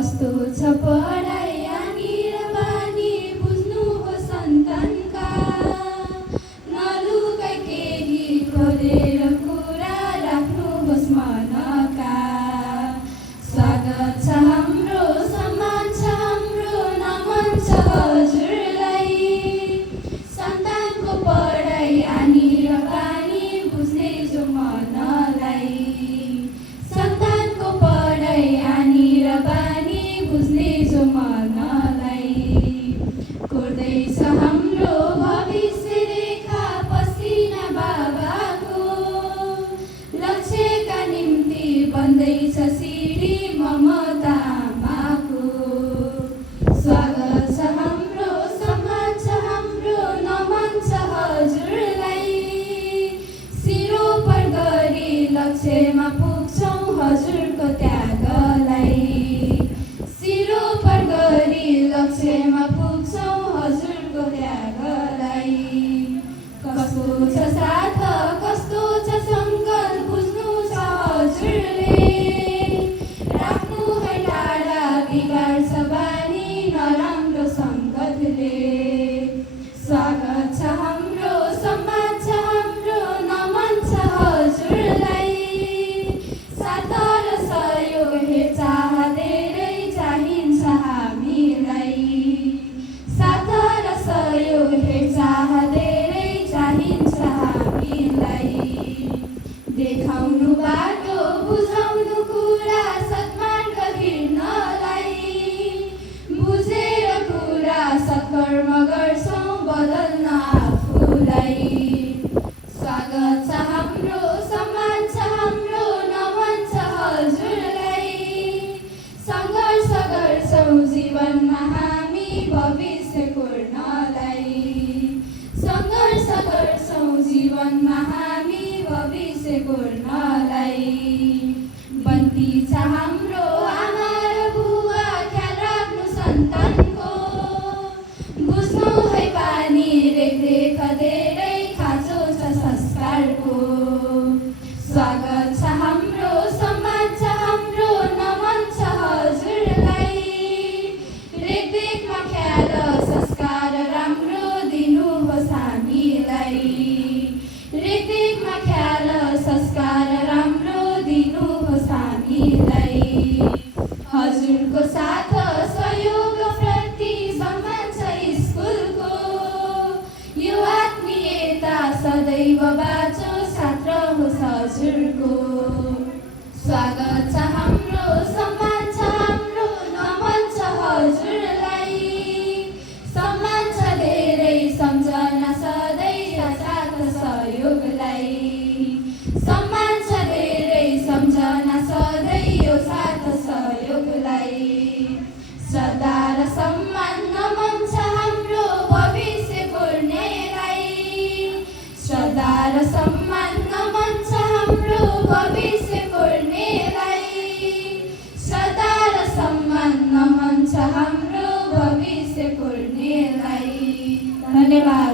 कस्तो छ पढाइ आनी र बानी बुझ्नु हो सन्तानका नलुकाई केही खोलेर कुरा राख्नुहोस् मनका स्वागत छ हाम्रो सम्मान छ हाम्रो नमन छ हजुरलाई सन्तानको पढाइ आनी र बानी बुझ्ने जो मनलाई सन्तानको पढाइ आनी र बानी बुझ्ने जो मनलाई कोर्दैछ हाम्रो भविष्य रेखा पसिना बाबाको लक्ष्यका निम्ति बन्दैछ सिडी ममता आमाको स्वागत छ हाम्रो सम्मान छ हाम्रो नमन छ हजुरलाई सिरोपर गरी लक्ष्यमा पुग्छौँ हजुरको त्यागलाई सिरोपर गरी लक्ष्यमा पुग्छौँ हजुरको त्यागलाई कस्तो छ साथ कस्तो छ सङ्कल्प बुझ्नु छ हजुरले राख्नु है टाढा बिगार्छ बानी नराम्रो सङ्गतले स्वागत छ हाम्रो सम्मान छ हाम्रो नमन छ हजुरलाई साथ र सहयोग हेरचाह धेरै चाहिन्छ हामीलाई साथ र सहयोग हेरचाह धेरै चाहिन्छ हामीलाई देखाउनु बाटो बुझाउनु कुरा सत्मार्ग हिँड्नलाई बुझेर कुरा सत्कर्म गर्छौँ बदल्न आफूलाई स्वागत छ हाम्रो सम्मान छ हाम्रो नमन छ हजुरलाई सङ्घर्ष गर्छौँ जीवनमा हामी भविष्य कोर्नलाई सङ्घर्ष गर्छौँ जीवनमा हामी भविष्य कोर्नलाई बन्ती छ हाम्रो आमा र बुवा ख्याल राख्नु सन्तानको बुझ्नु है बानी रेखदेख धेरै खाँचो छ संस्कारको स्वागत छ हाम्रो सम्मान छ हाम्रो नमन छ हजुरलाई रेखदेखमा ख्याल संस्कार राम्रो दिनुहोस् हामीलाई रेखदेखमा ख्याल संस्कार राम्रो दिनुहोस् हामीलाई हजुरको साथ सहयोग प्रति सम्मान छ स्कुलको यो आत्मीयता सदैव बाँचोस् छात्र होस् हजुरको स्वागत छ हाम्रो सम्मान छ हाम्रो नमन छ हजुरलाई सम्मान छ धेरै सम्झना सधैँ साथ सहयोगलाई सम्मान छ धेरै सम्झना सधैँ यो साथ सहयोगलाई श्रद्धा र सम्मान नमन छ हाम्रो भविष्य कोर्नेलाई श्रद्धा र सम्मान नमन छ हाम्रो भविष्य कोर्नेलाई श्रद्धा र सम्मान नमन छ हाम्रो भविष्य कोर्नेलाई धन्यवाद।